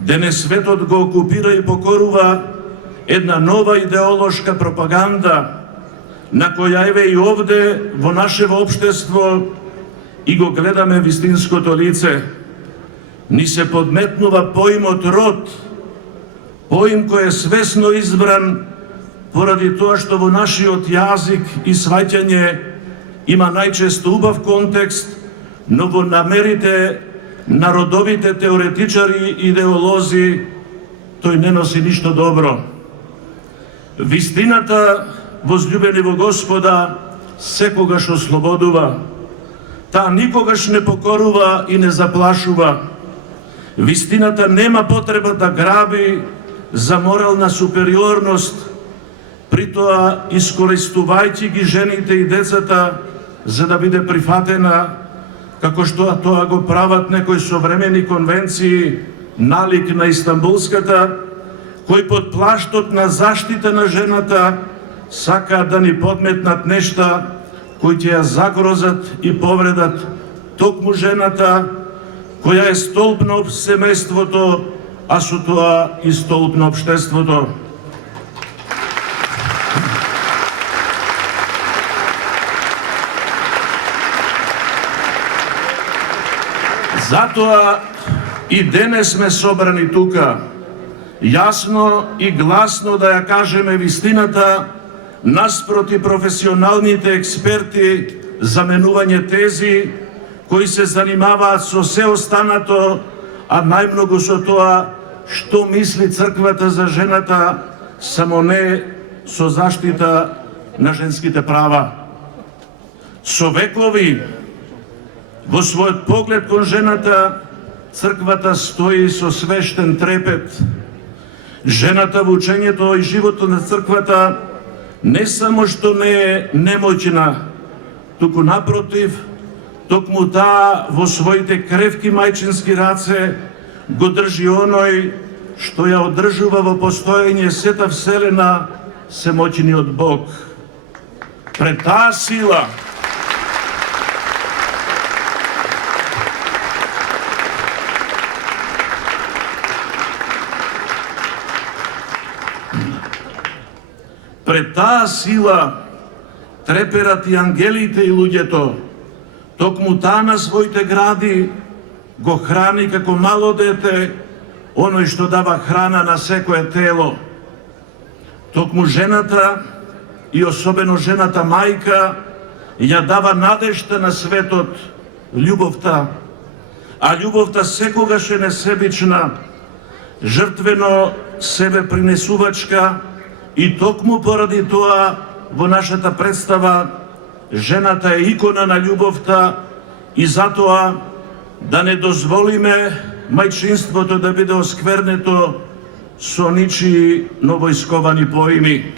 Денес светот го окупира и покорува една нова идеолошка пропаганда, на која еве и овде во нашево општество и го гледаме вистинското лице. Ни се подметнува поимот род, поим кој е свесно избран поради тоа што во нашиот јазик и сваќање има најчесто убав контекст, но во намерите народовите теоретичари и идеолози тој не носи ништо добро. Вистината, возлюбени во Господа, секогаш ослободува. Таа никогаш не покорува и не заплашува. Вистината нема потреба да граби за морална супериорност, притоа искористувајќи ги жените и децата за да биде прифатена, како што тоа го прават некои современи конвенции, налик на Истанбулската, кои под плаштот на заштита на жената сакаат да ни подметнат нешта кои ќе ја загрозат и повредат токму жената, која е столб на семејството, а со тоа и столб на општеството. Затоа и денес сме собрани тука, јасно и гласно да ја кажеме вистината наспроти професионалните експерти за менување тези кои се занимаваат со се останато, а најмногу со тоа што мисли црквата за жената, само не со заштита на женските права. Со векови во својот поглед кон жената, црквата стои со свештен трепет. Жената во учењето и животот на црквата не само што не е немоćна, туку напротив, токму таа во своите кревки мајчински раце го држи оној што ја одржува во постоење сета вселена, семоćниот Бог. Пред таа сила треперат и ангелите и луѓето. Токму таа на своите гради го храни како мало дете оној што дава храна на секое тело. Токму жената и особено жената мајка ја дава надежта на светот, љубовта. А љубовта секогаш е несебична, жртвено себе принесувачка, и токму поради тоа во нашата представа жената е икона на љубовта и затоа да не дозволиме мајчинството да биде осквернето со ничии новоисковани поими.